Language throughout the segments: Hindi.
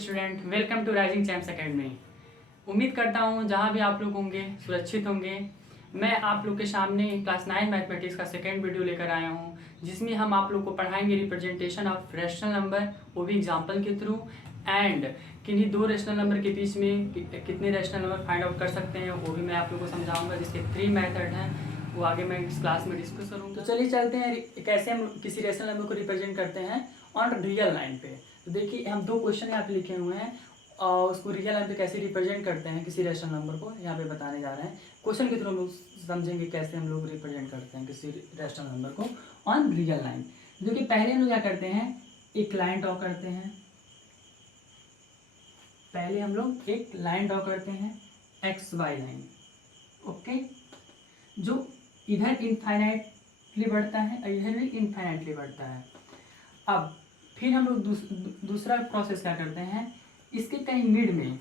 Student, welcome to Rising Champs Academy. उम्मीद करता हूँ जहाँ भी आप लोग होंगे सुरक्षित होंगे। मैं आप लोग के सामने क्लास 9 मैथमेटिक्स का सेकेंड वीडियो लेकर आया हूँ, जिसमें हम आप लोग को पढ़ाएंगे रिप्रेजेंटेशन ऑफ रैशनल नंबर, वो भी एग्जाम्पल के थ्रू, एंड किन्हीं दो रैशनल नंबर के बीच में कितने रैशनल नंबर फाइंड आउट कर सकते हैं, वो भी मैं आप लोग को समझाऊंगा, जिसके 3 मेथड हैं, वो आगे मैं इस क्लास में डिस्कस करूँगा। तो चलिए चलते हैं कैसे हम किसी रैशनल नंबर को रिप्रेजेंट करते हैं ऑन रियल लाइन पे। तो देखिए हम दो क्वेश्चन यहाँ पे लिखे हुए हैं और उसको रियल लाइन पे कैसे रिप्रेजेंट करते हैं किसी रैशनल नंबर को यहाँ पे बताने जा रहे हैं। क्वेश्चन के थ्रू हम लोग समझेंगे कैसे हम लोग रिप्रेजेंट करते हैं किसी रैशनल नंबर को ऑन रियल लाइन। देखिए पहले हम लोग क्या करते हैं, एक लाइन ड्रॉ करते हैं। पहले हम लोग एक लाइन ड्रॉ करते हैं, एक्स वाई लाइन, ओके, जो इधर इनफाइनाइटली बढ़ता है और इधर भी इनफाइनाइटली बढ़ता है। अब फिर हम लोग दूसरा प्रोसेस क्या करते हैं, इसके कहीं मिड में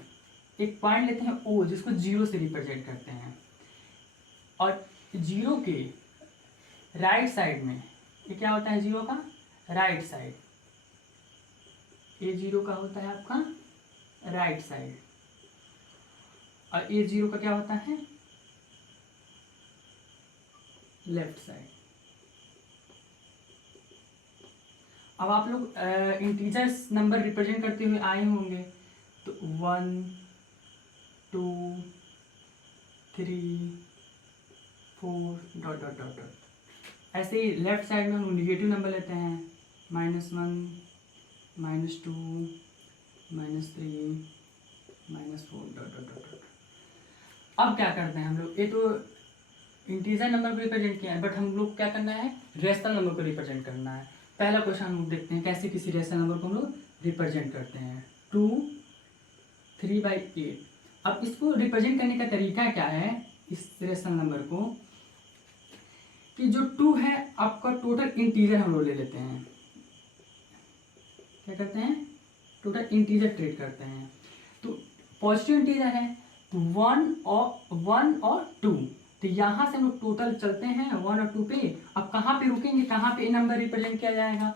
एक पॉइंट लेते हैं ओ, जिसको जीरो से रिप्रेजेंट करते हैं, और जीरो के राइट साइड में ये क्या होता है, जीरो का राइट साइड, ये जीरो का होता है आपका राइट साइड, और ये जीरो का क्या होता है, लेफ्ट साइड। अब आप लोग इंटीजर्स नंबर रिप्रेजेंट करते हुए आए होंगे, तो 1 2 3 4 डॉट डॉट डॉट डॉट। ऐसे ही लेफ्ट साइड में हम निगेटिव नंबर लेते हैं, -1 -2 -3 -4 डॉट डॉट डॉट डॉट। अब क्या करते हैं हम लोग, ये तो इंटीजर नंबर को रिप्रेजेंट किया है, बट हम लोग क्या करना है, रेशनल नंबर को रिप्रेजेंट करना है। पहला क्वेश्चन हम लोग देखते हैं कैसे किसी रेशनल नंबर को हम लोग रिप्रेजेंट करते हैं। 2 3/8। अब इसको रिप्रेजेंट करने का तरीका क्या है इस रेशनल नंबर को, कि जो 2 है आपका टोटल इंटीजर हम लोग ले लेते हैं, क्या करते हैं, टोटल इंटीजर ट्रीट करते हैं। तो पॉजिटिव इंटीजर है तो 1 और 2, तो यहाँ से हम लोग टोटल चलते हैं 1 और 2 पे। अब कहाँ पे रुकेंगे, कहाँ पे नंबर रिप्रेजेंट किया जाएगा।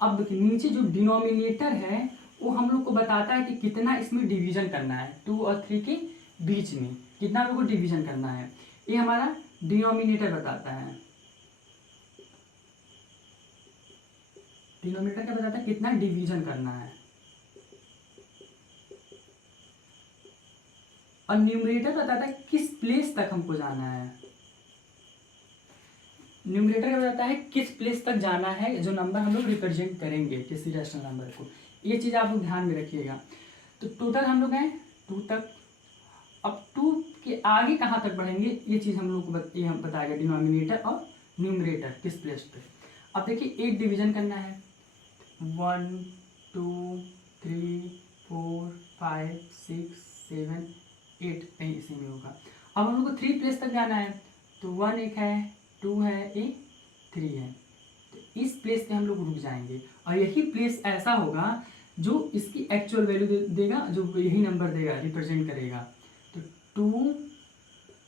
अब देखिए नीचे जो डिनोमिनेटर है वो हम लोग को बताता है कि कितना इसमें डिवीजन करना है, 2 और 3 के बीच में कितना हम लोग को डिवीजन करना है, ये हमारा डिनोमिनेटर बताता है। डिनोमिनेटर क्या बताता है, कितना डिवीजन करना है, और न्यूमरेटर बताता है किस प्लेस तक हमको जाना है। न्यूमरेटर क्या बताता है किस प्लेस तक जाना है जो नंबर हम लोग रिप्रेजेंट करेंगे किसी रैशनल नंबर को, ये चीज़ आप लोग ध्यान में रखिएगा। तो टोटल हम लोग हैं 2 तक। अब 2 के आगे कहाँ तक बढ़ेंगे ये चीज़ हम लोग को हम बताएगा, डिनोमिनेटर और न्यूमरेटर किस प्लेस पे। अब देखिए 8 डिवीजन करना है, 1 2 3 4 5 6 7 8 कहीं इसी में होगा। अब हम लोग को 3 प्लेस तक जाना है, तो 1 एक है, 2 है, ये 3 है, तो इस प्लेस पे हम लोग रुक जाएंगे, और यही प्लेस ऐसा होगा जो इसकी एक्चुअल वैल्यू देगा, जो यही नंबर देगा, रिप्रेजेंट करेगा। तो 2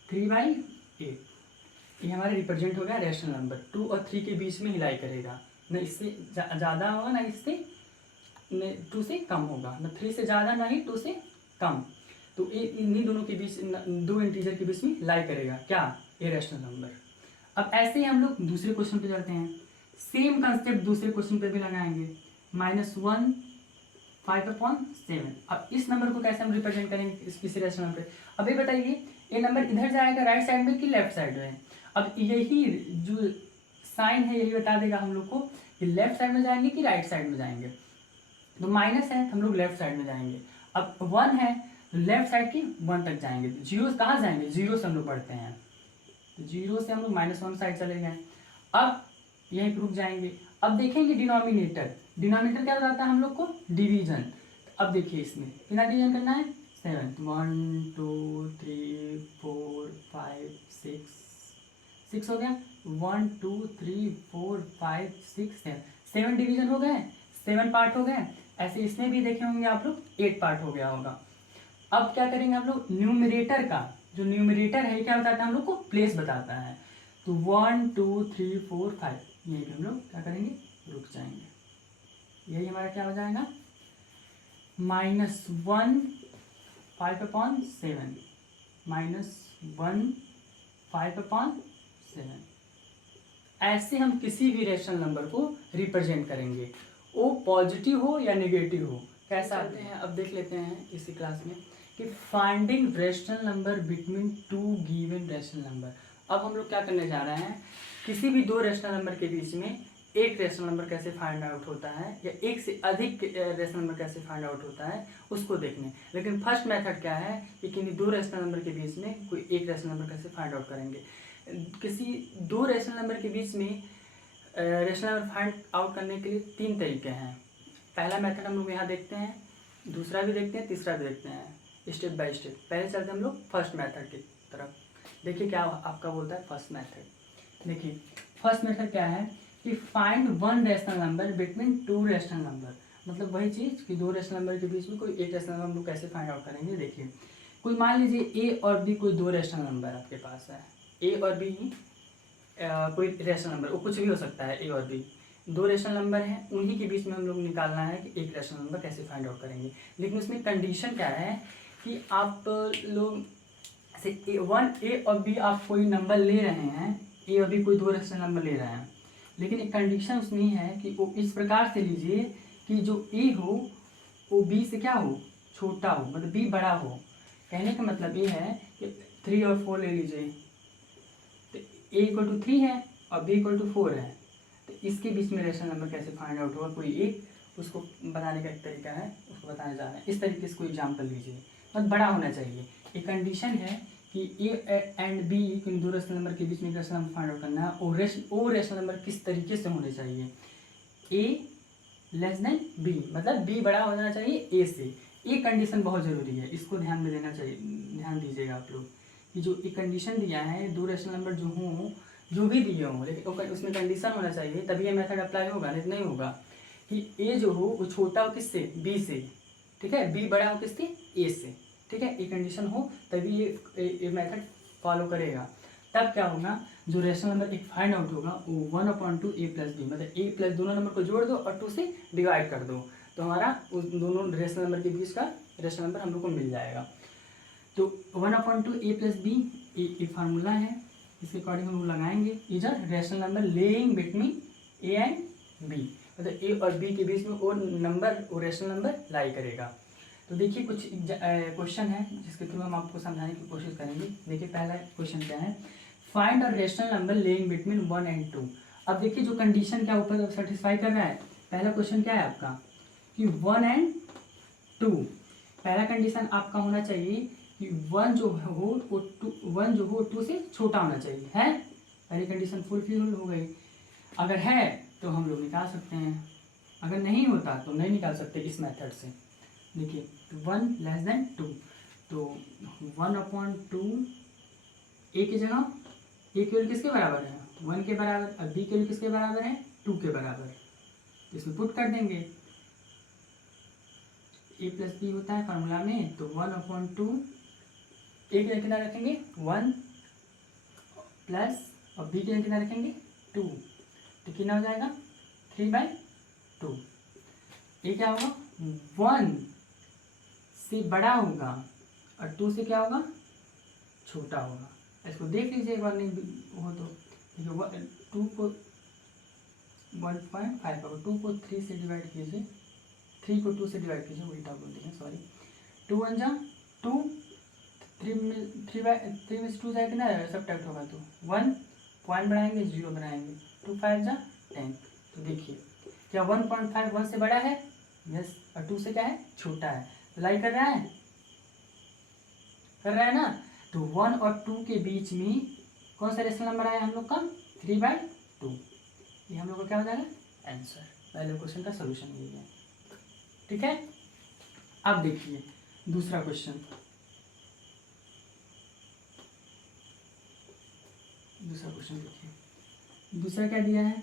3/8 ये हमारा रिप्रेजेंट हो गया रैशनल नंबर। 2 और 3 के बीच में हिलाई करेगा, न इससे ज़्यादा होगा ना इससे 2 से कम होगा, न 3 से ज़्यादा ना ही 2 से कम। तो ये इन्हीं दोनों के बीच, दो इंटीजर के बीच में लाई करेगा क्या, ये रैशनल नंबर। अब ऐसे ही हम लोग दूसरे क्वेश्चन पे चलते हैं, सेम कंसेप्ट दूसरे क्वेश्चन पे भी लगाएंगे, -1 5/7। अब इस नंबर को कैसे हम रिप्रेजेंट करेंगे किसी रैशनल नंबर पे। अब ये बताइए ये नंबर इधर जाएगा राइट साइड में कि लेफ्ट साइड में। अब यही जो साइन है यही बता देगा हम लोग को कि लेफ्ट साइड में जाएंगे कि राइट साइड में जाएंगे। तो माइनस है तो हम लोग लेफ्ट साइड में जाएंगे। अब 1 है तो लेफ्ट साइड की 1 तक जाएंगे। जीरो कहाँ जाएंगे, जीरो से हम लोग बढ़ते हैं, तो जीरो से हम लोग -1 साइड चले गए। अब यहीं पर रुक जाएंगे। अब देखेंगे डिनोमिनेटर, डिनोमिनेटर क्या बताता है हम लोग को, डिवीजन। अब देखिए इसमें कितना डिवीजन करना है, 7, 1 2 3 4 5 6 हो गया, 1 2 3 4 5 6 7 डिवीजन हो गए, 7 पार्ट हो गए। ऐसे इसमें भी देखे होंगे आप लोग 8 पार्ट हो गया होगा। अब क्या करेंगे हम लोग, न्यूमरेटर का जो न्यूमरेटर है क्या बताता है हम लोग को, प्लेस बताता है। तो 1 2 3 4 5 यहीं पे हम लोग क्या करेंगे, रुक जाएंगे। यही हमारा क्या हो जाएगा, -1 5/7 -1 5/7। ऐसे हम किसी भी रेशनल नंबर को रिप्रेजेंट करेंगे, वो पॉजिटिव हो या नेगेटिव हो। कैसा आते हैं अब देख लेते हैं इसी क्लास में कि finding rational number between two given rational number. अब हम लोग क्या करने जा रहे हैं, किसी भी दो रेशनल नंबर के बीच में एक रेशनल नंबर कैसे फाइंड आउट होता है या एक से अधिक रेशनल नंबर कैसे फाइंड आउट होता है उसको देखने। लेकिन फर्स्ट मेथड क्या है कि किन्हीं दो रेशनल नंबर के बीच में कोई एक रेशनल नंबर कैसे फाइंड आउट करेंगे। किसी दो रेशनल नंबर के बीच में रेशनल नंबर फाइंड आउट करने के लिए तीन तरीके हैं। पहला मेथड हम लोग यहाँ देखते हैं, दूसरा भी देखते हैं, तीसरा भी देखते हैं, स्टेप बाय स्टेप। पहले चलते हैं हम लोग फर्स्ट मेथड की तरफ। देखिए क्या आपका बोलता है फर्स्ट मेथड। देखिए फर्स्ट मेथड क्या है कि find one rational number between two rational number. मतलब वही चीज़ कि दो रेशनल नंबर के बीच में कोई एक रेशनल नंबर हम लोग कैसे फाइंड आउट करेंगे। देखिए कोई मान लीजिए ए और बी कोई दो रेशनल नंबर आपके पास है, ए और बी ही कोई रेशनल नंबर, वो कुछ भी हो सकता है। ए और बी दो रेशनल नंबर हैं, उन्हीं के बीच में हम लोग निकालना है कि एक रेशनल नंबर कैसे फाइंड आउट करेंगे। लेकिन उसमें कंडीशन क्या है कि आप लोग से ए और बी आप कोई नंबर ले रहे हैं, ए और बी कोई दो रेशनल नंबर ले रहे हैं, लेकिन एक कंडीशन उसमें है कि वो इस प्रकार से लीजिए कि जो ए हो वो बी से क्या हो, छोटा हो, मतलब बी बड़ा हो। कहने का मतलब ये है कि 3 और 4 ले लीजिए, तो ए इक्वल टू 3 है और बी इक्वल टू 4 है, तो इसके बीच में रेशनल नंबर कैसे फाइंड आउट होगा कोई एक, उसको बताने का एक तरीका है, उसको बताने जा रहे हैं। इस तरीके से कोई एग्जाम्पल लीजिए, मतलब बड़ा होना चाहिए। एक कंडीशन है कि ए एंड बी इन दो रेशनल नंबर के बीच में रेशनल नंबर फाइंड आउट करना है, और रेशनल नंबर किस तरीके से होने चाहिए, ए लेस देन बी, मतलब बी बड़ा होना चाहिए ए से। ये कंडीशन बहुत ज़रूरी है, इसको ध्यान में देना चाहिए, ध्यान दीजिएगा आप लोग कि जो एक कंडीशन दिया है दो रेशनल नंबर जो हों, जो भी दिए हों, लेकिन उसमें कंडीशन होना चाहिए तभी ये मेथड अप्लाई होगा, नहीं तो नहीं होगा। कि ए जो हो वो छोटा हो किससे, बी से, ठीक है, बी बड़ा हो किससे, ए से, ठीक है। ये कंडीशन हो तभी ये मेथड फॉलो करेगा। तब क्या होगा, जो रेशनल नंबर एक फाइंड आउट होगा वो 1/2 a + b, मतलब a प्लस दोनों नंबर को जोड़ दो और 2 से डिवाइड कर दो, तो हमारा उस दोनों रेशनल नंबर के बीच का रेशनल नंबर हम लोग को मिल जाएगा। तो 1/2 a + b ये फार्मूला है, इसके अकॉर्डिंग हम लोग लगाएंगे। Is a rational number lying between a and b, मतलब a और b के बीच में वो नंबर, वो रेशनल नंबर लाई करेगा। तो देखिए कुछ क्वेश्चन है जिसके थ्रू हम आपको समझाने की कोशिश करेंगे। देखिए पहला क्वेश्चन क्या है, find a rational number lying between 1 and 2। अब देखिए जो कंडीशन क्या ऊपर सेटिस्फाई कर रहा है। पहला क्वेश्चन क्या है आपका कि 1 एंड 2। पहला कंडीशन आपका होना चाहिए कि 1 जो हो वो 2 से छोटा होना चाहिए, है। पहली कंडीशन फुलफिल हो गई। अगर है तो हम लोग निकाल सकते हैं, अगर नहीं होता तो नहीं निकाल सकते इस मेथड से। देखिए 1 लेस देन 2, तो 1/2 ए की जगह ए की वैल्यू किसके बराबर है, 1 के बराबर, और बी की वैल्यू किसके बराबर है, 2 के बराबर। तो इसमें पुट कर देंगे, ए प्लस बी होता है फार्मूला में, तो 1/2 ए के कितना रखेंगे 1 प्लस, और बी के कितना रखेंगे 2, तो कितना हो जाएगा 3/2। ए क्या होगा 1 से बड़ा होगा और 2 से क्या होगा छोटा होगा। इसको देख लीजिए एक बार, नहीं हो तो देखिए 2 को 1.5 होगा, 2 को 3 से डिवाइड कीजिए, 3 को 2 से डिवाइड कीजिए, उल्टा बोल दिया सॉरी। 2 1 जा 2, 3 में से 2 जाए कितना सब्ट्रैक्ट होगा, तो 1 पॉइंट बनाएंगे 0 बनाएंगे, 2 5 जा 10। तो देखिए क्या 1.5 1 से बड़ा है, यस, और 2 से क्या है छोटा है, तो लाई कर रहा है ना। तो 1 और 2 के बीच में कौन सा रेशनल नंबर आया हम लोग का 3/2। ये हम लोग का क्या हो जाएगा आंसर। पहले क्वेश्चन का सलूशन यही है, ठीक है। अब देखिए दूसरा क्वेश्चन, देखिए दूसरा क्या दिया है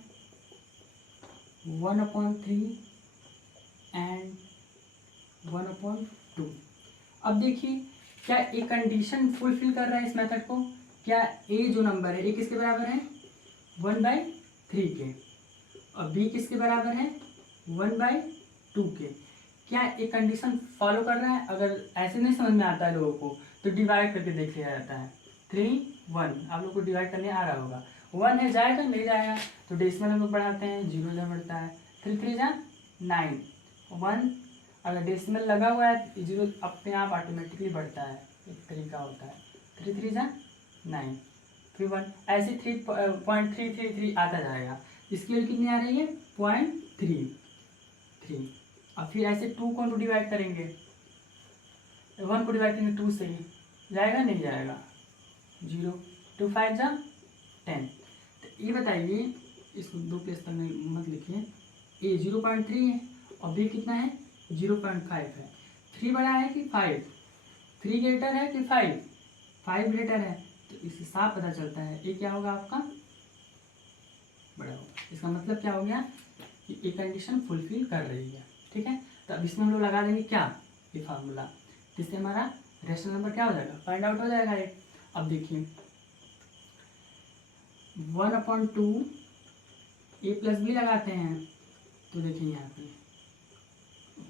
1/3 एंड 1/2। अब देखिए क्या एक कंडीशन फुलफिल कर रहा है इस मेथड को, क्या ए जो नंबर है ए किसके बराबर है 1/3 के, और बी किसके बराबर है 1/2 के। क्या एक कंडीशन फॉलो कर रहा है? अगर ऐसे नहीं समझ में आता है लोगों को तो डिवाइड करके देख लिया जाता है। 3 1 आप लोग को डिवाइड करने आ रहा होगा। 1 है, जाएगा नहीं जाएगा, तो डेसिमल हम लोग बढ़ाते हैं, 0 इधर बढ़ता है, 3 3 जा 9, 1 अगर डेसिमल लगा हुआ है 0 अपने आप ऑटोमेटिकली बढ़ता है, एक तरीका होता है। 3 3 जा 9 फिर 1 ऐसे 3.333 आता जाएगा। इसकी वैल्यू कितनी आ रही है? 0.33। अब फिर ऐसे 2 को डिवाइड करेंगे, 1 को डिवाइड करेंगे 2 से, ही जाएगा नहीं जाएगा, 0 2 5 जा 10। तो ये बताइए, इसको 2 प्लेस तक नहीं मत लिखिए, ए 0.3 है और बी कितना है? 0.5 है। 3 बड़ा है कि 5? 3 ग्रेटर है कि 5? 5 ग्रेटर है, तो इससे साफ पता चलता है ये क्या होगा आपका? बड़ा होगा। इसका मतलब क्या हो गया कि ये कंडीशन फुलफिल कर रही है। ठीक है, तो अब इसमें हम लोग लगा देंगे क्या? ये फार्मूला, जिससे हमारा रेशनल नंबर क्या हो जाएगा? फाइंड आउट हो जाएगा ये। अब देखिए 1/2 ए प्लस बी लगाते हैं, तो देखिए यहाँ पे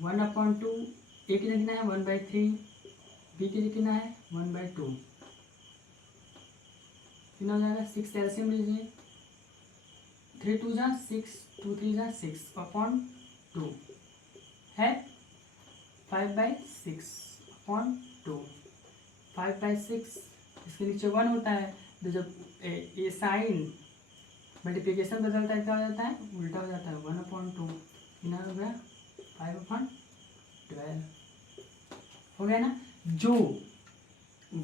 1/2 ए की जगह है 1/3, बी की जगह है 1/2, कितना हो जाएगा? 6 एलसीएम लीजिए, 3 2 जा 6, 2 3 जा 6/2 है 5/6/2, 5/6, इसके नीचे 1 होता है, तो जब ये साइन मल्टीप्लिकेशन बदलता है क्या हो जाता है? उल्टा हो जाता है, 1/2 कितना हो गया? 5/12 हो गया ना। जो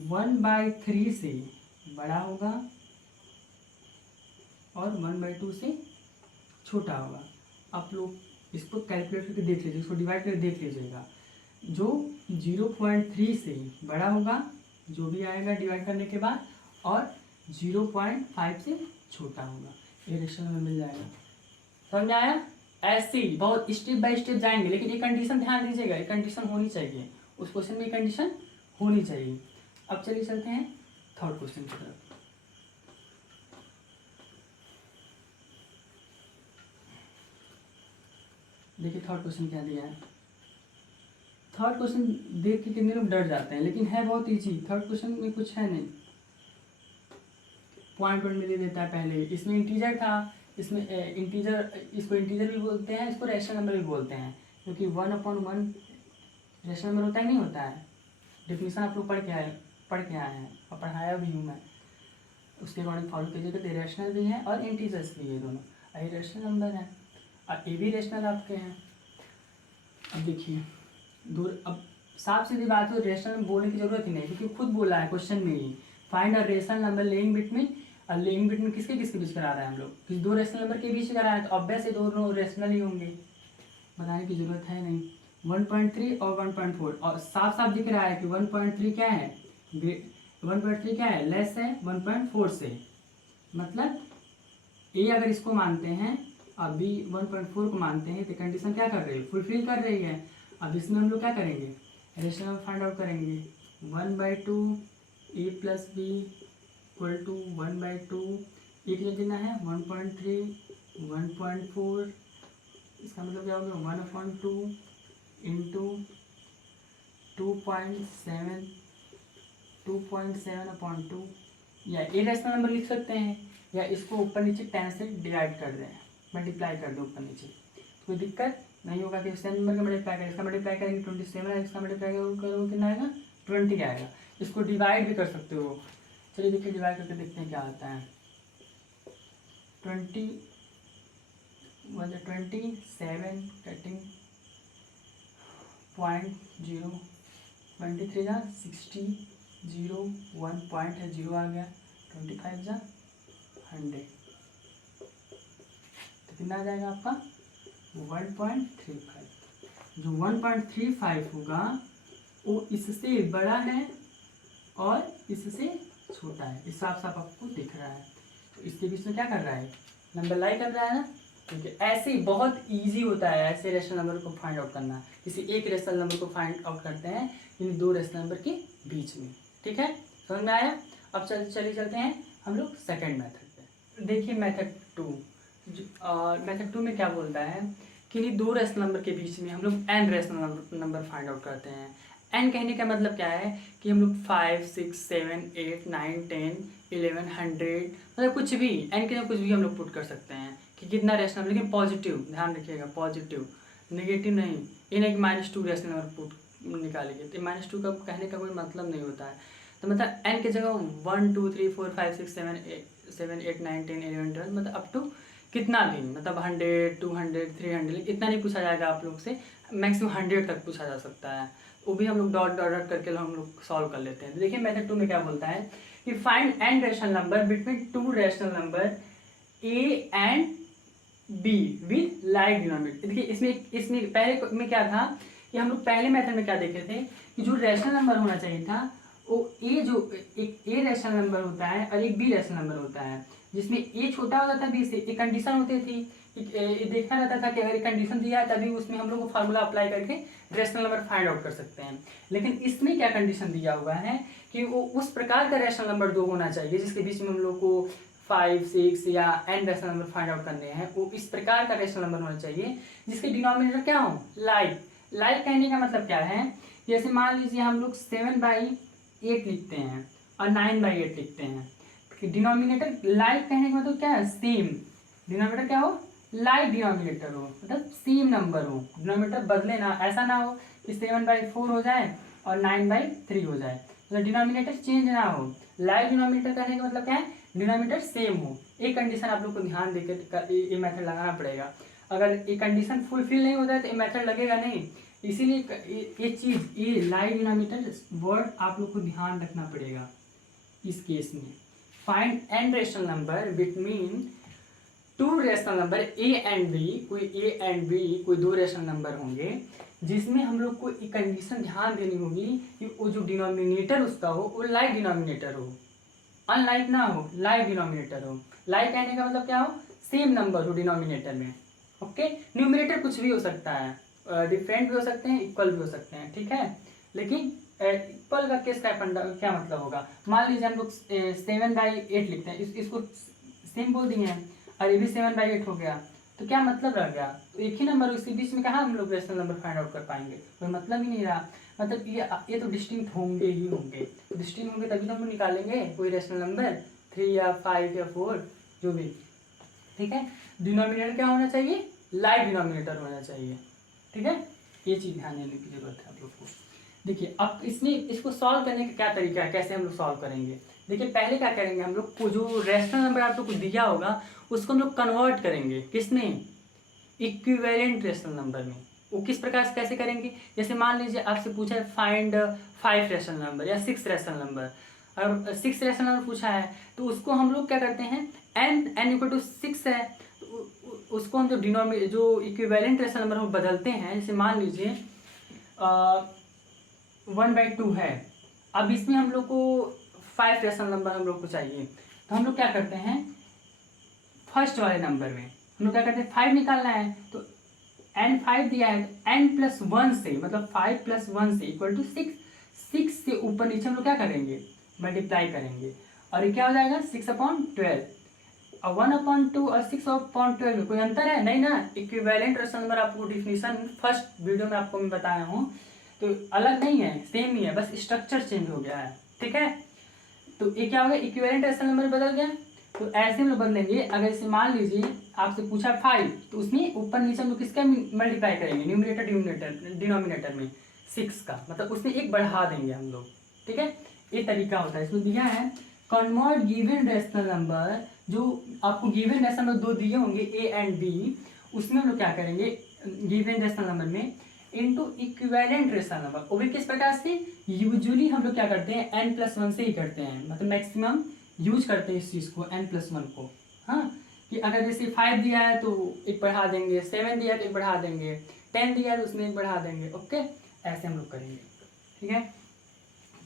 1/3 से बड़ा होगा और 1/2 से छोटा होगा। आप लोग इसको कैलकुलेट करके देख लीजिए, इसको डिवाइड करके देख लीजिएगा। जो 0.3 से बड़ा होगा, जो भी आएगा डिवाइड करने के बाद, और 0.5 से छोटा होगा, ये रेशनल में मिल जाएगा। समझ में आया? ऐसे ही बहुत स्टेप बाय स्टेप जाएंगे, लेकिन एक कंडीशन ध्यान दीजिएगा, एक कंडीशन होनी चाहिए, उस क्वेश्चन में कंडीशन होनी चाहिए। अब चलिए चलते हैं थर्ड क्वेश्चन की तरफ। देखिए थर्ड क्वेश्चन क्या दिया है। थर्ड क्वेश्चन देख के कितने लोग डर जाते हैं, लेकिन है बहुत इजी। थर्ड क्वेश्चन में कुछ है नहीं, पॉइंट में दे देता है पहले। इसमें इंटीजर था, इसमें इंटीजर, इसको इंटीजर भी बोलते हैं, इसको रेशनल नंबर भी बोलते हैं, क्योंकि 1/1 रेशनल नंबर होता है नहीं होता है। डेफिनेशन आप लोग पढ़ के आए हैं और पढ़ाया भी हूँ मैं, उसके अकॉर्डिंग फॉलो कीजिएगा। तो रेशनल भी है और इंटीजर्स भी है, दोनों। ये रेशनल नंबर है और ये भी रेशनल आपके हैं। अब देखिए दूर, अब साफ सीधी बात हो, रेशनल बोलने की जरूरत ही नहीं, क्योंकि खुद बोला है क्वेश्चन में ही, find a rational number lying between. और लेइंग बिटवीन किसके किसके बीच करा रहा है हम लोग? किसी दो रेशनल नंबर के बीच करा है, तो ऑब्वियस है दोनों रेशनल ही होंगे, बताने की जरूरत है नहीं। 1.3 और 1.4, और साफ साफ दिख रहा है कि 1.3 क्या है? 1.3 क्या है? लेस है 1.4 से, मतलब ए अगर इसको मानते हैं और बी 1.4 को मानते हैं, तो कंडीशन क्या कर रही है? फुलफिल कर रही है। अब इसमें हम लोग क्या करेंगे? रेशनल फाइंड आउट करेंगे। 1/2 ए प्लस बी इक्वल टू 1/2, ए की कितना है 1.3, 1.4, इसका मतलब क्या हो गया 1/2 इंटू 2.7, 2.7/2, या ए रेशनल नंबर लिख सकते हैं, या इसको ऊपर नीचे 10 से डिवाइड कर दें, मल्टीप्लाई कर दें ऊपर नीचे, कोई दिक्कत नहीं होगा। कि सेम नंबर का मल्टीप्लाई करें, इसका मल्टीप्लाई करेंगे 27 है, इसका मल्टीप्लाई करोगे कितना आएगा? 20 आएगा। इसको डिवाइड भी कर सकते हो। चलिए देखिए डिवाइड करके देखते हैं क्या आता है। 27 कटिंग 0.0, 23 जा 60, 0 1 पॉइंट है 0 आ गया, 25 जा 100, तो कितना आ जाएगा आपका? 1.35। जो 1.35 होगा वो इससे बड़ा है और इससे छोटा है, इस साफ साफ आपको दिख रहा है। तो इसके बीच में क्या कर रहा है? नंबर लाई कर रहा है ना। ठीक है, ऐसे ही बहुत इजी होता है ऐसे रेशनल नंबर को फाइंड आउट करना। किसी एक रेशनल नंबर को फाइंड आउट करते हैं इन दो रेशनल नंबर के बीच में। ठीक है, समझ में आया? अब चलिए चलते हैं हम लोग सेकेंड मेथड पे। देखिए मेथड 2 में क्या बोलता है किन्हीं दो रेशनल नंबर के बीच में हम लोग n rational number find out करते हैं। n कहने का मतलब क्या है कि हम लोग 5, 6, 7, 8, 9, 10, 11, 100 मतलब कुछ भी n के लिए कुछ भी हम लोग पुट कर सकते हैं कि कितना रेशनल, लेकिन पॉजिटिव ध्यान रखिएगा, पॉजिटिव, नेगेटिव नहीं। ये नहीं कि -2 रेशनल नंबर पुट निकालेंगे, तो -2 का कहने का कोई मतलब नहीं होता है। तो मतलब n की जगह 1, 2, 3, 4, 5, 6, 7, 8, 9, 10, 11, 12 मतलब अप टू कितना भी, मतलब 100, 200, 300 इतना नहीं पूछा जाएगा आप लोग से, मैक्सिमम 100 तक पूछा जा सकता है। वो भी हम लोग डॉट डॉट डॉट करके हम लोग सॉल्व कर लेते हैं। तो देखिए मेथड 2 में क्या बोलता है कि find n rational number between 2 rational number a and b with like denominator. देखिए इसमें पहले में क्या था कि हम लोग पहले मेथड में क्या देखे थे कि जो रेशनल नंबर होना चाहिए था वो एक a रेशनल नंबर होता है और एक b रेशनल नंबर होता है, जिसमें a छोटा होता था b से। एक कंडीशन होती थी, ये देखना रहता था कि अगर एक कंडीशन दिया है तभी उसमें हम लोग फार्मूला अप्लाई करके रेशनल नंबर फाइंड आउट कर सकते हैं। लेकिन इसमें क्या कंडीशन दिया हुआ है कि वो उस प्रकार का रेशनल नंबर 2 होना चाहिए जिसके बीच में हम लोग को 5, 6 या n rational number find out करने हैं। वो इस प्रकार का रेशनल नंबर होना चाहिए जिसके डिनोमिनेटर क्या हो, लाइक कहने का मतलब क्या है, जैसे मान लीजिए हम लोग 7/8 लिखते हैं और 9/8 लिखते हैं। डिनोमिनेटर लाइक कहने का मतलब क्या है, सेम। डिनोमिनेटर क्या हो, लाइक डिनोमिनेटर हो, मतलब सेम नंबर हो, डिनोमिनेटर बदले ना, ऐसा ना हो कि 7/4 हो जाए और 9/3 हो जाए, मतलब डिनोमिनेटर चेंज ना हो। लाइक डिनोमिनेटर कहने का मतलब क्या है, डिनोमिनेटर सेम हो। एक कंडीशन आप लोग को ध्यान देकर ये मेथड लगाना पड़ेगा। अगर ये कंडीशन फुलफिल नहीं होता है तो ये मेथड लगेगा नहीं। इसीलिए ये चीज़, ये लाइक डिनोमिनेटर वर्ड आप लोग को ध्यान रखना पड़ेगा इस केस में। Find n rational number between 2 rational number a and b, कोई a एंड b कोई 2 रेशनल नंबर होंगे जिसमें हम लोग को एक कंडीशन ध्यान देनी होगी कि वो जो डिनोमिनेटर उसका हो वो लाइक डिनोमिनेटर हो, अनलाइक ना हो, लाइक डिनोमिनेटर हो। लाइक कहने का मतलब क्या हो, सेम नंबर हो डिनोमिनेटर में। ओके, न्यूमिनेटर कुछ भी हो सकता है, डिफरेंट भी हो सकते हैं, इक्वल भी हो सकते हैं, ठीक है। लेकिन इक्वल का केस क्या मतलब होगा, मान लीजिए हम लोग 7/8 लिखते हैं, इसको सेम बोल दिए हैं और ये भी 7/8 हो गया, तो क्या मतलब रह गया, तो एक ही नंबर उसी बीच में कहाँ हम लोग रेशनल नंबर फाइंड आउट कर पाएंगे, कोई मतलब ही नहीं रहा। मतलब ये तो डिस्टिंक्ट होंगे ही होंगे, डिस्टिंक्ट होंगे तभी तो हम लोग निकालेंगे कोई रेशनल नंबर 3 या 5 या 4 जो भी, ठीक है। डिनोमिनेटर क्या होना चाहिए, लाइक डिनोमिनेटर होना चाहिए, ठीक है। ये चीज़ ध्यान देने की जरूरत है आप लोग को। देखिए अब इसको सॉल्व करने का क्या तरीका है, कैसे हम लोग सॉल्व करेंगे। देखिए पहले क्या करेंगे, हम लोग को जो रेशनल नंबर आप लोग को दिया होगा उसको हम लोग कन्वर्ट करेंगे किसमें, इक्विवेलेंट रेशनल नंबर में। वो किस प्रकार से कैसे करेंगे, जैसे मान लीजिए आपसे पूछा है फाइंड 5 रेशनल नंबर या 6 रेशनल नंबर, और 6 रेशनल नंबर पूछा है तो उसको हम लोग क्या करते हैं, n = 6 है तो उसको हम जो इक्विवेलेंट रेशनल नंबर हम बदलते हैं। जैसे मान लीजिए 1/2 है, अब इसमें हम लोग को 5 रेशनल नंबर हम लोग को चाहिए, तो हम लोग क्या करते हैं, फर्स्ट वाले नंबर में हम लोग क्या करते हैं 5 निकालना है, तो n5 दिया है तो n+1 से, मतलब 5 + 1 से = 6, 6 से ऊपर नीचे हम लोग क्या करेंगे, मल्टीप्लाई करेंगे, और ये क्या हो जाएगा 6/12। और 1/2 और 6/12 में कोई अंतर है नहीं ना। इक्विवेलेंट रेशनल नंबर आपको डिफिनीशन फर्स्ट वीडियो में आपको मैं बताया हूँ, तो अलग नहीं है, सेम ही है, बस स्ट्रक्चर चेंज हो गया है, ठीक है। तो ये क्या हो गया, इक्विवेलेंट रेशनल नंबर बदल गया। तो ऐसे हम लोग बदलेंगे, अगर इसे मान लीजिए आपसे पूछा 5 तो उसमें ऊपर नीचे हम लोग किसका मल्टीप्लाई करेंगे, न्यूमिनेटर डिनोमिनेटर में 6 का, मतलब उसमें एक बढ़ा देंगे हम लोग, ठीक है। ये तरीका होता है। इसमें दिया है कन्वर्ट गिवन रेशनल नंबर, जो आपको गिवन रेशनल नंबर 2 दिए होंगे a एंड b, उसमें हम लोग क्या करेंगे गिवन रेशनल नंबर में इनटू इक्विवेलेंट रेशनल नंबर। वो भी किस प्रकार से, यूजुअली हम लोग क्या करते हैं n+1 से ही करते हैं, मतलब मैक्सिमम यूज करते हैं इस चीज़ को n+1 को। हाँ, कि अगर जैसे 5 दिया है तो एक बढ़ा देंगे, 7 दिया है तो एक बढ़ा देंगे, 10 दिया है तो उसमें एक बढ़ा देंगे, ओके, ऐसे हम लोग करेंगे, ठीक है।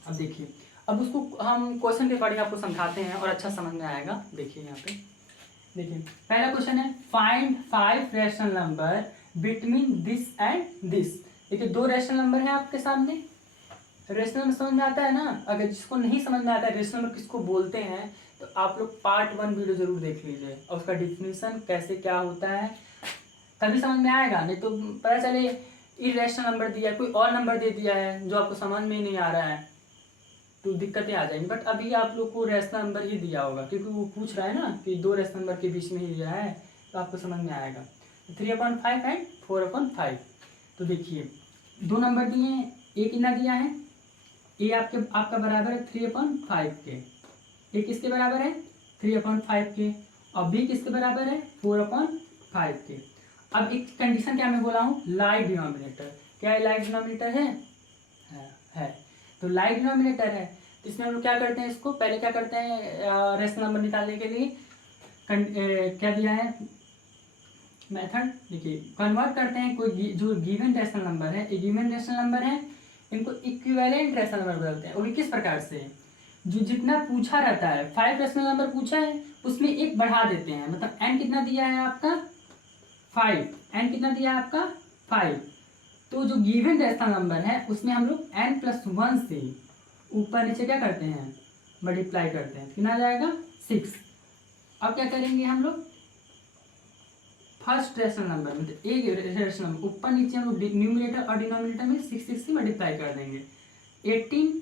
अब देखिए, अब उसको हम क्वेश्चन के अकॉर्डिंग आपको समझाते हैं और अच्छा समझ में आएगा। देखिए यहाँ पे, देखिए पहला क्वेश्चन है find 5 rational number between this and this. देखिए 2 रेशनल नंबर है आपके सामने, रेशनल नंबर समझ में आता है ना। अगर जिसको नहीं समझ में आता है रेशनल नंबर किसको बोलते हैं, तो आप लोग पार्ट 1 वीडियो जरूर देख लीजिए और उसका डिफिनीशन कैसे क्या होता है तभी समझ में आएगा, नहीं तो पता चले इरेशनल नंबर दिया है, कोई और नंबर दे दिया है जो आपको समझ में ही नहीं आ रहा है, तो दिक्कतें आ जाएंगी। बट अभी आप लोग को रैशनल नंबर ही दिया होगा, क्योंकि वो पूछ रहा है ना कि दो रैशनल नंबर के बीच में ही दिया है, तो आपको समझ में आएगा। 3/5 एंड 4/5। तो देखिए दो नंबर दिए हैं, ए कितना दिया है, ए आपका बराबर है 3/5 के, ए किसके बराबर है 3/5 के, और बी किसके बराबर है 4/5 के। अब एक कंडीशन क्या मैं बोला हूँ, लाइक डिनोमिनेटर, क्या है लाइक डिनोमिनेटर है। तो लाइक डिनोमिनेटर है, तो इसमें हम लोग क्या करते हैं, इसको पहले क्या करते हैं रेशनल नंबर निकालने के लिए क्या दिया है मेथड, देखिए कन्वर्ट करते हैं कोई जो गिवन रेशनल नंबर है, ये गिवन रेशनल नंबर है, इनको इक्विवेलेंट रेशनल नंबर बोलते हैं। और किस प्रकार से, जो जितना पूछा रहता है 5 रेशनल नंबर पूछा है उसमें एक बढ़ा देते हैं, मतलब n कितना दिया है आपका 5, n कितना दिया है आपका 5, तो जो गिवन रेशनल नंबर है उसमें हम लोग n+1 से ऊपर नीचे क्या करते हैं मल्टीप्लाई करते हैं, कितना आ जाएगा 6। अब क्या करेंगे हम लोग फर्स्ट रेशनल नंबर मतलब एक रेशनल नंबर ऊपर नीचे हम लोग न्यूमरेटर और डिनोमिनेटर में 6 से मल्टीप्लाई कर देंगे, 18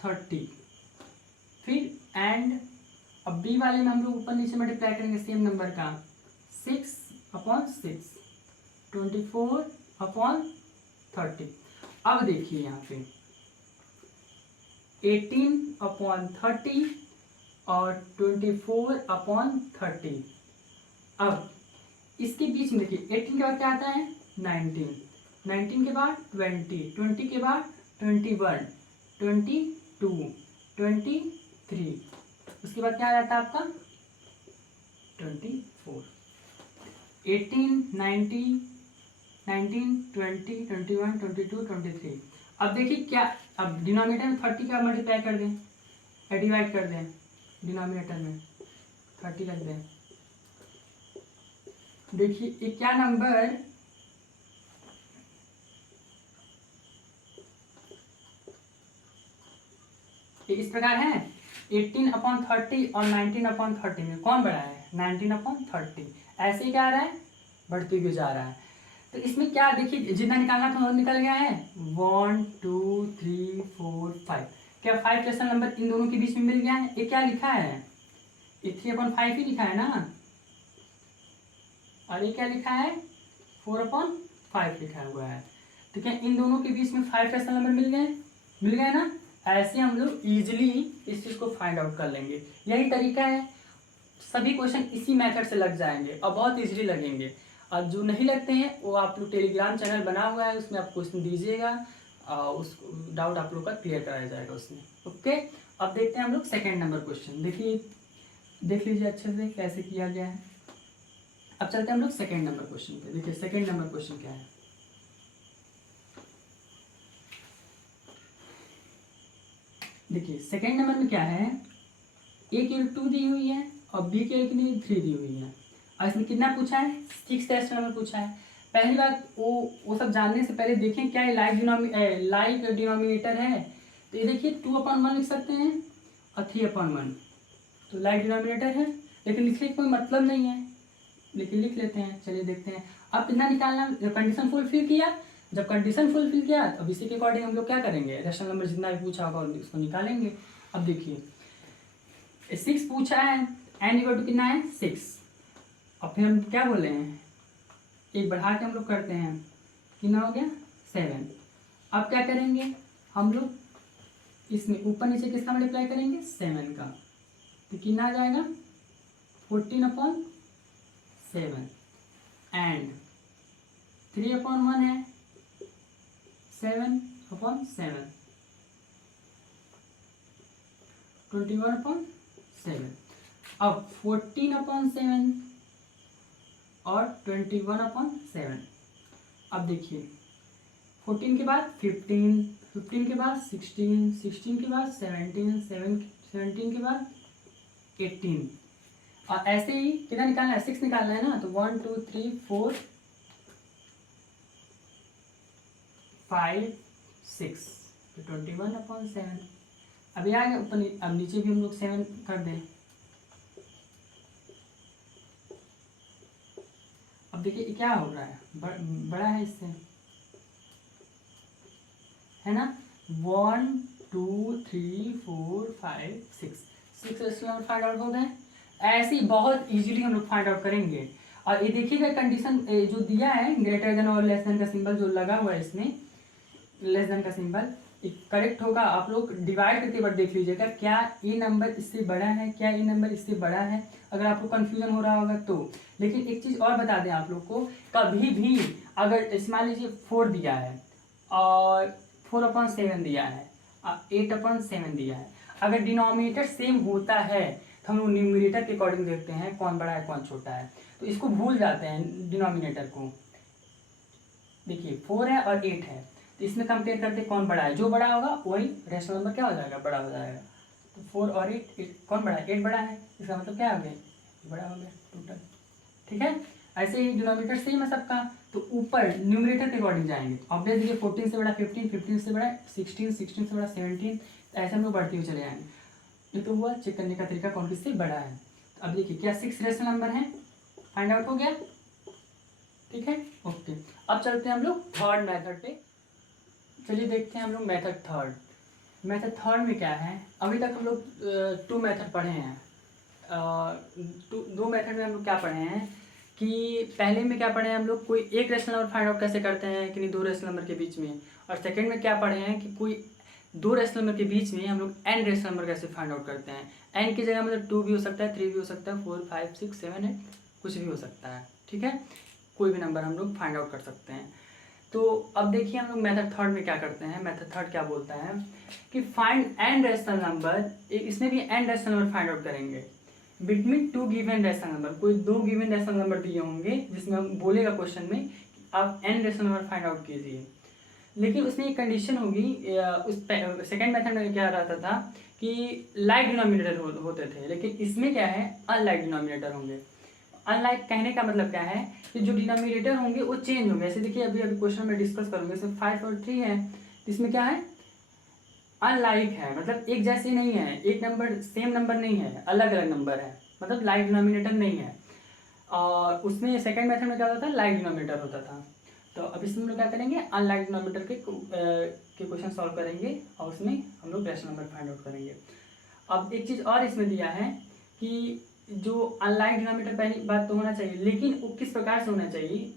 30, फिर एंड अब बी वाले में हम लोग ऊपर नीचे मल्टीप्लाई करेंगे सेम नंबर का 6/6 24/30। अब देखिए यहाँ पे 18/30 और 24/30। अब इसके बीच में देखिए 18 के बाद क्या आता है 19, 19 के बाद 20, 20 के बाद 21, 22, 23, उसके बाद क्या आ जाता है आपका 24, 18 19 19 20 21 22 23। अब देखिए क्या, अब डिनोमिनेटर में 30 का मल्टीप्लाई कर दें या डिवाइड कर दें, डिनोमिनेटर में 30 रख दें। देखिए ये क्या नंबर इस प्रकार है 18/30 और 19/30 में कौन बड़ा है 19/30, ऐसे ही क्या आ रहा है बढ़ते हुए जा रहा है। तो इसमें क्या देखिए जितना निकालना था वो निकल गया है 1 2 3 4 5, क्या 5 रेशनल नंबर इन दोनों के बीच में मिल गया है। ये क्या लिखा है ये 3/5 ही लिखा है ना, और ये क्या लिखा है 4/5 लिखा हुआ है। तो क्या इन दोनों के बीच में 5 रेशनल नंबर मिल गए ना, ऐसे हम लोग इजीली इस चीज़ को फाइंड आउट कर लेंगे। यही तरीका है, सभी क्वेश्चन इसी मेथड से लग जाएंगे और बहुत इजीली लगेंगे। और जो नहीं लगते हैं वो आप लोग टेलीग्राम चैनल बना हुआ है, उसमें आप क्वेश्चन दीजिएगा और उस डाउट आप लोग का क्लियर कराया जाएगा उसमें। ओके, अब देखते हैं हम लोग सेकेंड नंबर क्वेश्चन। देखिए देख लीजिए अच्छे से कैसे किया गया है। अब चलते हैं हम लोग सेकेंड नंबर क्वेश्चन पे। देखिए सेकेंड नंबर क्वेश्चन क्या है, देखिए सेकेंड नंबर में क्या है ए की 2 दी हुई है और बी की कितनी 3 दी हुई है, और इसमें कितना पूछा है 6 रेशनल नंबर पूछा है। पहली बात वो सब जानने से पहले देखें क्या ये लाइक डिनोमिनेटर है, तो ये देखिए 2/1 लिख सकते हैं और 3/1, तो लाइक डिनोमिनेटर है, लेकिन लिखने का कोई मतलब नहीं है, लेकिन लिख लेते हैं। चलिए देखते हैं अब कितना निकालना, जब कंडीशन फुलफिल किया, जब कंडीशन फुलफिल किया अब इसी के अकॉर्डिंग हम लोग क्या करेंगे रेशनल नंबर जितना भी पूछा होगा उसको निकालेंगे। अब देखिए 6 पूछा है, n इक्वल टू कितना है 6, और फिर हम क्या बोले हैं एक बढ़ा के हम लोग करते हैं, कितना हो गया 7। अब क्या करेंगे हम लोग इसमें ऊपर नीचे किसका मल्टीप्लाई करेंगे 7 का, तो कितना आ जाएगा 14/7 एंड 3/1 है 7/7 21/7। अब 14/7 और 21/7। अब देखिए 14 के बाद 15, 15 के बाद 16, 16 के बाद 17, 17 के बाद 18, और ऐसे ही कितना निकालना है 6 निकालना है ना, तो 1 2 3 4 5 6, तो 21/7। अभी आ गया ऊपर, अब नीचे भी हम लोग 7 कर दें। अब देखिए ये क्या हो रहा है, बड़ा है इससे, है ना। 1 2 3 4 5 6 रेशनल नंबर फाइंड आउट हो गए। ऐसे ही बहुत इजीली हम लोग फाइंड आउट करेंगे। और ये देखिएगा कंडीशन जो दिया है ग्रेटर देन और लेस देन का सिंबल जो लगा हुआ है इसमें, लेस देन का सिंबल करेक्ट होगा। आप लोग डिवाइड करके बार देख लीजिएगा क्या ये नंबर इससे बड़ा है, क्या ये नंबर इससे बड़ा है, अगर आपको कंफ्यूजन हो रहा होगा तो। लेकिन एक चीज़ और बता दें आप लोग को, कभी भी अगर मान लीजिए 4 दिया है और 4/7 दिया है, 8/7 दिया है, अगर डिनोमिनेटर सेम होता है तो हम लोग न्यूमरेटर के अकॉर्डिंग देखते हैं कौन बड़ा है कौन छोटा है, तो इसको भूल जाते हैं डिनोमिनेटर को। देखिए 4 है और 8 है, तो इसमें कंपेयर करते कौन बड़ा है, जो बड़ा होगा वही रेशनल नंबर क्या हो जाएगा, बड़ा हो जाएगा। तो 4 और 8 कौन बड़ा है, 8 बड़ा है, इसका मतलब क्या हो गया, बड़ा हो गया टोटल। ठीक है, ऐसे ही डिनोमिनेटर सेम है सबका, तो ऊपर न्यूमरेटर के अकॉर्डिंग जाएंगे। ऑब्वियस देखिए 14 से बड़ा 15, 15 से बड़ा 16, 16 से बड़ा 17, तो ऐसे हम लोग बढ़ते हुए चले जाएंगे। ये तो हुआ चेक करने का तरीका कौन किससे बड़ा है। तो अब देखिए क्या 6 रेशनल नंबर है, फाइंड आउट हो गया। ठीक है, ओके। अब चलते हैं हम लोग थर्ड मेथड पे। चलिए देखते हैं हम लोग मेथड थर्ड। मेथड थर्ड में क्या है, अभी तक हम लोग 2 मेथड पढ़े हैं। 2 मेथड में हम लोग क्या पढ़े हैं कि पहले में क्या पढ़े हैं हम लोग, कोई एक रेशनल नंबर फाइंड आउट कैसे करते हैं कि नहीं 2 रेशनल नंबर के बीच में, और सेकंड में क्या पढ़े हैं कि कोई 2 रेशनल नंबर के बीच में हम लोग n रेशनल नंबर कैसे फाइंड आउट करते हैं। n की जगह मतलब 2 भी हो सकता है, 3 भी हो सकता है, 4 5 6 7 8 कुछ भी हो सकता है। ठीक है, कोई भी नंबर हम लोग फाइंड आउट कर सकते हैं। तो अब देखिए हम लोग मेथड थर्ड में क्या करते हैं। मेथड थर्ड क्या बोलता है कि फाइंड n रेशनल नंबर, इसमें भी n rational number find out करेंगे बिटवीन 2 गिवन रेशनल नंबर। कोई 2 गिवन रेशनल नंबर दिए होंगे जिसमें हम बोलेगा क्वेश्चन में आप n rational number find out कीजिए, लेकिन उसमें एक कंडीशन होगी। उस सेकेंड मेथड में क्या रहता था कि लाइक डिनोमिनेटर होते थे, लेकिन इसमें क्या है अनलाइक डिनोमिनेटर होंगे। अनलाइक कहने का मतलब क्या है कि जो डिनोमिनेटर होंगे वो चेंज होंगे। ऐसे देखिए अभी क्वेश्चन में डिस्कस करूंगे, इसमें 5 और 3 है, इसमें क्या है अनलाइक है, मतलब एक जैसे नहीं है, एक नंबर सेम नंबर नहीं है, अलग अलग नंबर है, मतलब लाइक डिनोमिनेटर नहीं है। और उसमें सेकंड मेथड में क्या होता था, लाइक डिनोमिनेटर होता था। तो अब इसमें हम लोग क्या करेंगे, अनलाइक डिनोमिनेटर के क्वेश्चन सॉल्व करेंगे और उसमें हम लोग रेशनल नंबर फाइंड आउट करेंगे। अब एक चीज़ और इसमें दिया है कि जो अनलाइक डिनोमिनेटर, पहली बात तो होना चाहिए, लेकिन वो किस प्रकार से होना चाहिए,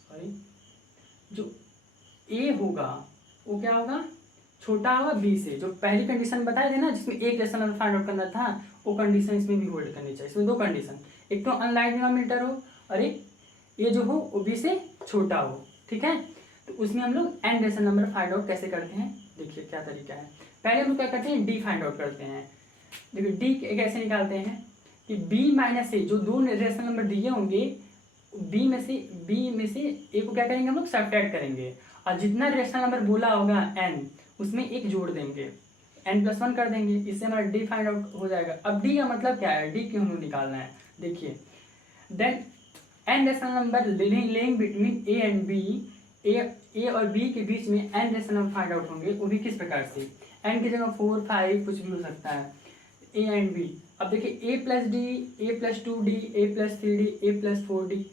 सॉरी, जो ए होगा वो क्या होगा, छोटा होगा बी से। जो पहली कंडीशन बताए थे ना जिसमें एक रेशनल नंबर फाइंड आउट करना था, वो कंडीशन इसमें भी होल्ड करनी चाहिए। इसमें 2 कंडीशन, एक तो अनलाइक डिनोमिनेटर हो और एक ये जो हो वो बी से छोटा हो। ठीक है, तो उसमें हम लोग n rational number find out कैसे करते हैं, देखिए क्या तरीका है। पहले हम लोग क्या करते हैं, डी फाइंड आउट करते हैं। देखिए डी कैसे निकालते हैं कि b माइनस ए, जो 2 रेशनल नंबर दिए होंगे b में से ए को क्या करेंगे हम लोग सब्ट्रैक्ट करेंगे, और जितना रेशनल नंबर बोला होगा n उसमें एक जोड़ देंगे, n+1 कर देंगे, इससे हमारा डी फाइंड आउट हो जाएगा। अब डी का मतलब क्या है, डी क्यों हम लोग निकालना है, देखिए then n rational number lying between A and B, A और बी के बीच में n rational number find out होंगे, वो भी किस प्रकार से, n की जगह 4 5 कुछ भी हो सकता है, ए एंड बी। अब देखिए a+d, a+2d, a+3d, a+4d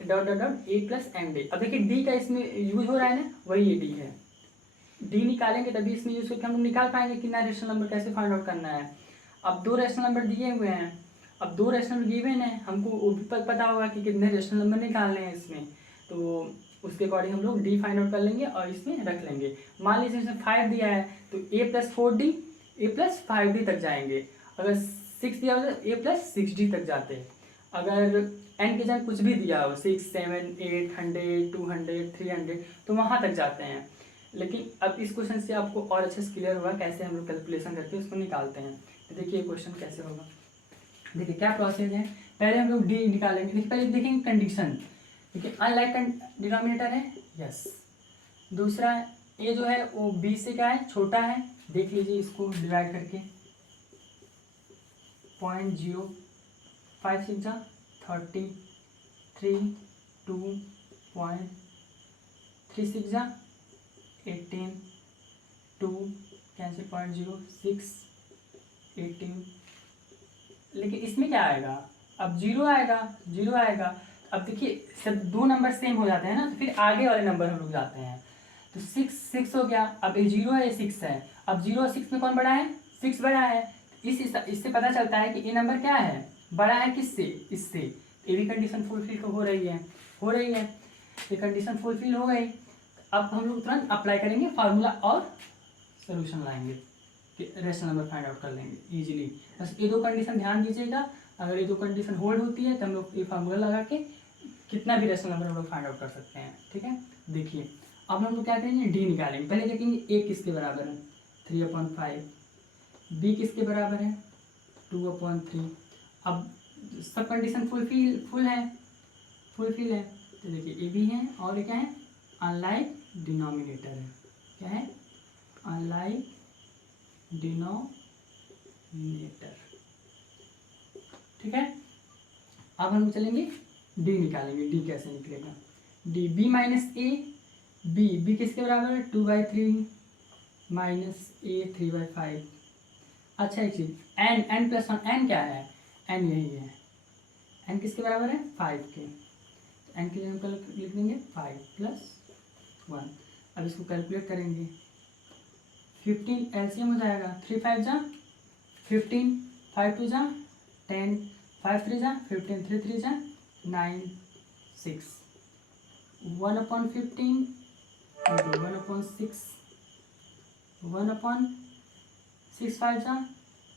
dot dot dot a+m d। अब देखिए d का इसमें यूज हो रहा है ना, वही ये d है। d निकालेंगे तभी इसमें यूज करके हम लोग निकाल पाएंगे कितना रेशनल नंबर कैसे फाइंड आउट करना है। अब 2 रेशनल नंबर दिए हुए हैं, अब 2 रेशनल गिवन है, हमको वो भी पता होगा कि कितने रेशनल नंबर निकालने हैं इसमें, तो उसके अकॉर्डिंग हम लोग डी फाइंड आउट कर लेंगे और इसमें रख लेंगे। मान लीजिए इसमें 5 दिया है तो a+4d, a+5d तक जाएंगे। अगर 6 दिया हो तो a+6d तक जाते हैं। अगर n के जगह कुछ भी दिया हो 6 7 8 100 200 300 तो वहाँ तक जाते हैं। लेकिन अब इस क्वेश्चन से आपको और अच्छे से क्लियर होगा कैसे हम लोग कैलकुलेशन करके उसको निकालते हैं। तो देखिए क्वेश्चन कैसे होगा, देखिए क्या प्रोसेस है। पहले हम लोग डी निकालेंगे, देखिए पहले देखेंगे कंडीशन, देखिए अनलाइक डिनोमिनेटर है, यस। दूसरा ए जो है वो बी से क्या है, छोटा है, देख लीजिए इसको डिवाइड करके 0.05 6 30 3 2.36 18 2 कैंसिल 0.06 18। लेकिन इसमें क्या आएगा, अब 0 आएगा, 0 आएगा, अब देखिए सब दो नंबर सेम हो जाते हैं ना, तो फिर आगे वाले नंबर हम लोग जाते हैं। तो 6 हो गया। अब ये 0 है, ये 6 है। अब 0 और 6 में कौन बड़ा है? 6 बड़ा है। इससे पता चलता है कि ये नंबर क्या है, बड़ा है किससे? इससे। ये भी कंडीशन फुलफिल हो रही है, ये कंडीशन फुलफिल हो गई। अब हम लोग तुरंत अप्लाई करेंगे फार्मूला और सोल्यूशन लाएंगे, रेशनल नंबर फाइंड आउट कर लेंगे इजीली। बस ये दो कंडीशन ध्यान दीजिएगा। अगर ये दो कंडीशन होल्ड होती है तो हम लोग ये फार्मूला लगा के कितना भी रेशनल नंबर हम लोग फाइंड आउट कर सकते हैं। ठीक है, देखिए अब हम लोग क्या करेंगे, डी निकालेंगे। पहले देखेंगे ए किसके बराबर है, 3/5। बी किसके बराबर है, 2/3। अब सब कंडीशन फुलफिल है। तो देखिए ए भी है और ये क्या है, अनलाइक डिनोमिनेटर है। क्या है? Unlike denominator. ठीक है, अब हम चलेंगे डी निकालेंगे। डी कैसे निकलेगा, डी बी माइनस ए। बी किसके बराबर है, 2/3 माइनस ए 3/5। अच्छा एक चीज, एन प्लस वन, एन क्या है, एन यही है। एन किसके बराबर है, 5 के। तो एन की जगह लिख देंगे 5 + 1। अब इसको कैलकुलेट करेंगे, 15 एलसीएम हो जाएगा। 3 5 जा 15, 5 2 जा 10, 5 3 जा 15, 3 3 जा 9, 6। 1/15 into 1/6, 1/6 5 जा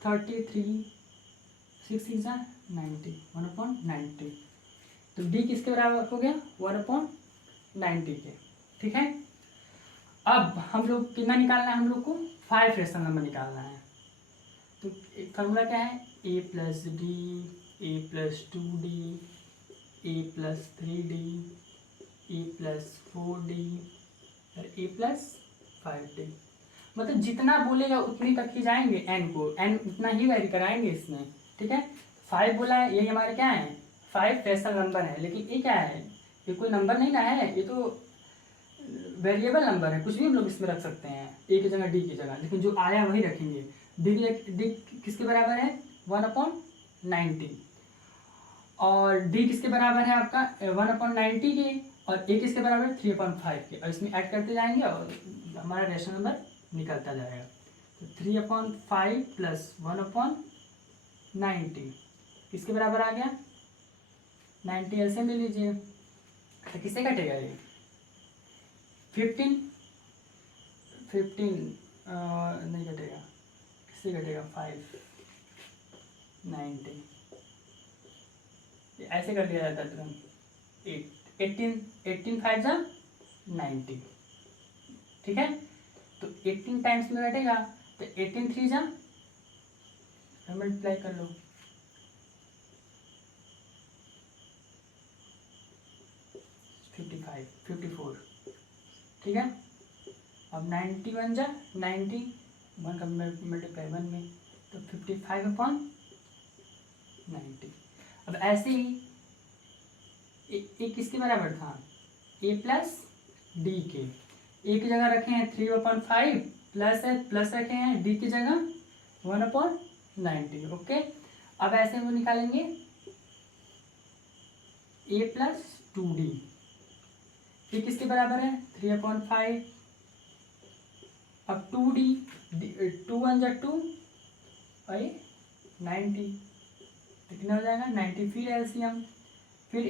33, 6 6 जा 90, 1/90। तो डी किसके बराबर हो गया, 1/90 के। ठीक है, अब हम लोग कितना निकालना है, हम लोग को 5 रेशनल नंबर निकालना है। तो फार्मूला क्या है, a + d, a + 2d, a + 3d, a + 4d और a + 5d। मतलब जितना बोलेगा उतनी तक ही जाएंगे, एन को एन उतना ही वैरी कराएंगे इसमें। ठीक है, 5 बोला है, यही हमारे क्या है, 5 रेशनल नंबर है। लेकिन ये क्या है, ये कोई नंबर नहीं ना है, ये तो वेरिएबल नंबर है, कुछ भी हम लोग इसमें रख सकते हैं, ए की जगह डी की जगह, लेकिन जो आया वही रखेंगे। डी किसके बराबर है, 1/90। और डी किसके बराबर है आपका 1/90 के, और ए किसके बराबर है 3/5 के। और इसमें ऐड करते जाएंगे और हमारा रेशनल नंबर निकलता जाएगा। तो 3/5 + 1/90 किसके बराबर आ गया, 90 एलसीएम ले लीजिए। तो किससे कटेगा ये, 15 नहीं कटेगा, किससे कटेगा, 5 90। ऐसे कर दिया जाता है तुरंत, 18 5 जा 90। ठीक है, तो 18 टाइम्स में कटेगा, तो 18 3 जा मल्टीप्लाई कर लो, 54। ठीक है, अब 91 जा 90, 1 का मल्टीप्लाई 1 में, तो 55/90। अब ऐसे ही ए किसके बराबर था, a + d के। ए की जगह रखे हैं 3/5 प्लस रखे हैं डी की जगह 1/90। ओके, अब ऐसे हम निकालेंगे a + 2d। ये किसके बराबर है, 3/5। अब 2d, 2 1 जा 2 और 90, कितना हो जाएगा 90। फिर एलसीएम, फिर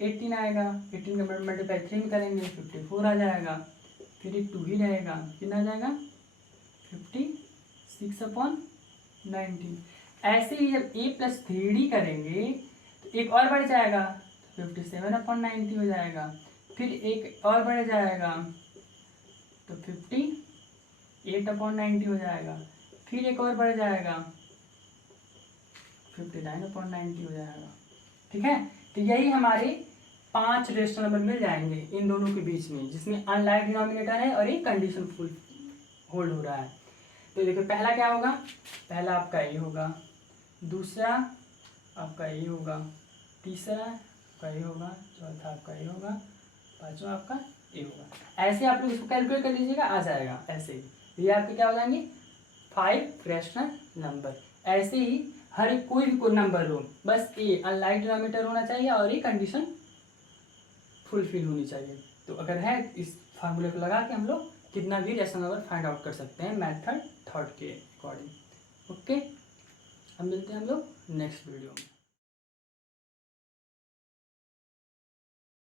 18 आएगा, 18 का मल्टीप्लाई 3 में करेंगे 54 आ जाएगा। फिर 2 ही रहेगा, कितना आ जाएगा 56/90। ऐसे ही जब a + 3d करेंगे तो एक और बढ़ जाएगा, 57/90 हो जाएगा। फिर एक और बढ़ जाएगा तो 58/90 हो जाएगा। फिर एक और बढ़ जाएगा 59/90 हो जाएगा। ठीक है, तो यही हमारे 5 रेशनल नंबर मिल जाएंगे इन दोनों के बीच में, जिसमें अनलाइक डिनोमिनेटर है और एक कंडीशन फुल होल्ड हो रहा है। तो देखो पहला क्या होगा, पहला आपका ए होगा, दूसरा आपका ए होगा, तीसरा आपका ए होगा, चौथा आपका ए होगा, पांचवा आपका ए होगा। ऐसे आप लोग इसको कैलकुलेट कर लीजिएगा, आ जाएगा ऐसे ही। ये आपके क्या हो जाएंगे 5 रेशनल नंबर। ऐसे ही हर एक कोई नंबर हो, बस ए अनलाइक डिनोमिनेटर होना चाहिए और ये कंडीशन फुलफिल होनी चाहिए। तो अगर है इस फार्मूले को लगा के हम लोग कितना भी रैशनल नंबर फाइंड आउट कर सकते हैं मेथड थर्ड के अकॉर्डिंग। ओके, अब मिलते हैं हम लोग नेक्स्ट वीडियो में।